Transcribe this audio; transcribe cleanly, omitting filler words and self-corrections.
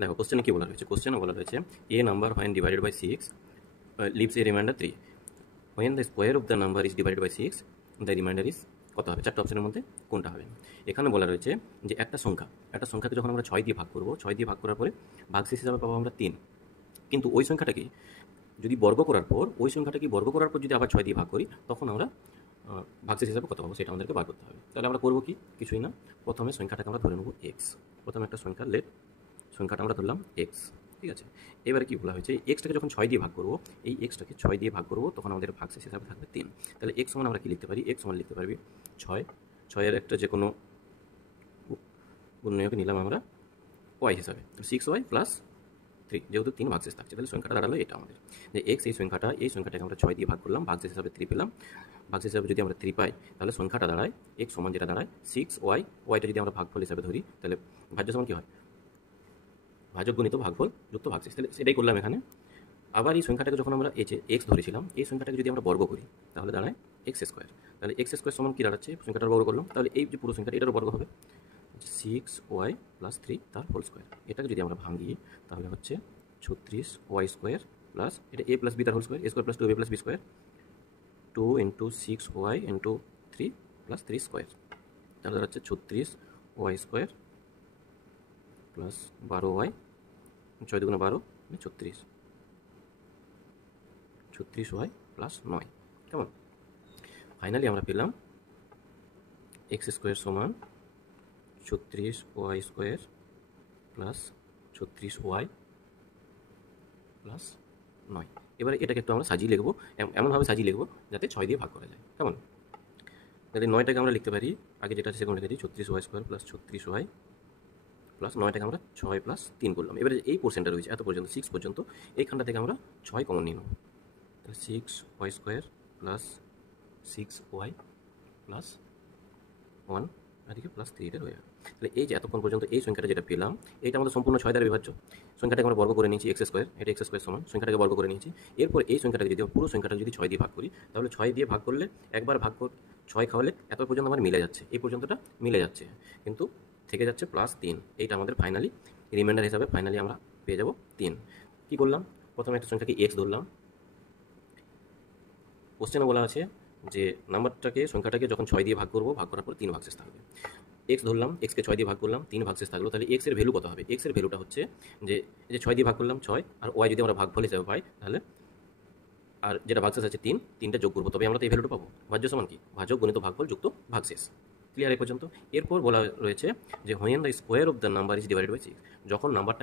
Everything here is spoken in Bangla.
দেখো কোশ্চেনে কি বলা রয়েছে, কোশ্চেনে বলা রয়েছে a number when divided by 6 leaves a remainder 3, when the square of the number is divided by 6 the remainder is কত হবে, চারটা অপশনের মধ্যে কোনটা হবে। এখানে বলা রয়েছে যে একটা সংখ্যাকে যখন আমরা 6 দিয়ে ভাগ করব, 6 দিয়ে ভাগ করার পরে ভাগশেষ হিসাবে পাবো আমরা 3, কিন্তু ওই সংখ্যাটাকে যদি বর্গ করার পর যদি আবার 6 দিয়ে ভাগ করি তখন আমরা ভাগশেষ হিসাবে কত পাবো সেটা আমাদেরকে বার করতে হবে। তাহলে আমরা করবো কি, কিছুই না, প্রথমে সংখ্যাটাকে আমরা ধরে নেবো এক্স। প্রথমে একটা সংখ্যাটা আমরা ধরলাম এক্স, ঠিক আছে। এবারে কি বলা হয়েছে, এক্সটাকে যখন 6 দিয়ে ভাগ করবো, এই এক্সটাকে 6 দিয়ে ভাগ করবো তখন আমাদের ভাগশেষ হিসাবে থাকবে 3। তাহলে এক্স সমান আমরা কি লিখতে পারি, এক্স সমান লিখতে পারবি 6, 6-এর একটা যে কোনো গুণনীয়ক নিলাম আমরা ওয়াই হিসাবে, 6y প্লাস 3, যেহেতু 3 ভাগশেষ থাকছে তাহলে সংখ্যাটা দাঁড়ালো এটা আমাদের, যে এক্স এই সংখ্যাটাকে আমরা 6 দিয়ে ভাগ করলাম, ভাগশেষ হিসাবে 3 পেলাম। ভাগশেষ হিসাবে যদি আমরা 3 পাই তাহলে সংখ্যাটা দাঁড়ায় এক্স সমান যেটা দাঁড়ায় 6y, ওয়াইটা যদি আমরা ভাগফল হিসাবে ধরি তাহলে ভাজ্য সমান কী হয়, ভাজক গুণিত ভাগফল যুক্ত ভাগশেষ। তাহলে সেটাই করলাম এখানে। আবার এই সংখ্যাটাকে যখন আমরা এই যে এক্স ধরেছিলাম, এই সংখ্যাটাকে যদি আমরা বর্গ করি তাহলে দাঁড়ায় এক্স স্কোয়ার। তাহলে এক্স স্কোয়ার সমান কী দাঁড়াচ্ছে, সংখ্যাটার বর্গ করলাম, তাহলে এই যে পুরো সংখ্যাটা এটারও বর্গ হবে 6y প্লাস 3 তার হোল স্কোয়ার। এটাকে যদি আমরা ভাঙি তাহলে হচ্ছে 36y স্কোয়ার প্লাস এটা a প্লাস বি তার whole square, a square plus 2ab plus B square, 2 into 6y into 3 plus 3 square. তাহলে দাঁড়াচ্ছে 36y স্কোয়ার প্লাস 12y, 6 দুগুণে 12 36y প্লাস 9। কেমন, ফাইনালি আমরা পেলাম এক্স স্কোয়ার সমান 36y square plus 36y plus 9। এবারে এটাকে একটু আমরা সাজিয়ে লিখবো, এমনভাবে সাজিয়ে লিখবো যাতে 6 দিয়ে ভাগ করা যায়। কেমন, তাহলে 9টাকে আমরা লিখতে পারি, আগে যেটা আছে সেখানে লিখেছি 36y square plus 36y plus 9টাকে আমরা 6 প্লাস 3 করলাম। এবারে এই পোর্শনটা রয়েছে এত পর্যন্ত 6 পর্যন্ত, এইখানটা থেকে আমরা 6 কমন নিয়ে নেব, তাহলে 6y square plus 6y plus 1 এদিকে প্লাস 3 এটা রয়ে যাবে। তাহলে এই যে এতক্ষণ পর্যন্ত এই সংখ্যাটা যেটা পেলাম এটা আমাদের সম্পূর্ণ 6 দ্বারা বিভাজ্য। সংখ্যাটাকে আমরা বর্গ করে নিয়েছি এক্স স্কোয়ার, এটা এক্স স্কোয়ার সমান সংখ্যাটাকে বর্গ করে নিয়েছি। এরপর এই সংখ্যাটাকে যদি পুরো সংখ্যাটা যদি 6 দিয়ে ভাগ করি তাহলে 6 দিয়ে ভাগ করলে একবার 6 খাওয়ালে এত পর্যন্ত আমার মিলে যাচ্ছে, এই পর্যন্তটা মিলে যাচ্ছে, কিন্তু থেকে যাচ্ছে প্লাস 3। এইটা আমাদের ফাইনালি রিমাইন্ডার হিসাবে ফাইনালি আমরা পেয়ে যাব 3। কী করলাম, প্রথমে একটা সংখ্যাকে এক্স ধরলাম, কোশ্চেনে বলা আছে যে সংখ্যাটাকে যখন 6 দিয়ে ভাগ করবো, ভাগ করার পর 3 ভাগশেষ থাকবে। এক্স ধরলাম, এক্সকে 6 দিয়ে ভাগ করলাম, 3 ভাগশেষ থাকলো, তাহলে এক্স এর ভ্যালু কত হবে, এক্স এর ভ্যালুটা হচ্ছে যে 6 দিয়ে ভাগ করলাম 6, আর ওয়াই যদি আমরা ভাগফল হিসাবে পাই তাহলে আর যেটা ভাগশেষ আছে 3, 3টা যোগ করবো তবে আমরা তো এই ভ্যালুটা পাবো। ভাজ্য সমান কি, ভাজক গুণিত ভাগফল যুক্ত ভাগশেষ। ক্লিয়ার এই পর্যন্ত। এরপর বলা রয়েছে যে when the square of the number is divided by 6, যখন নাম্বারটাকে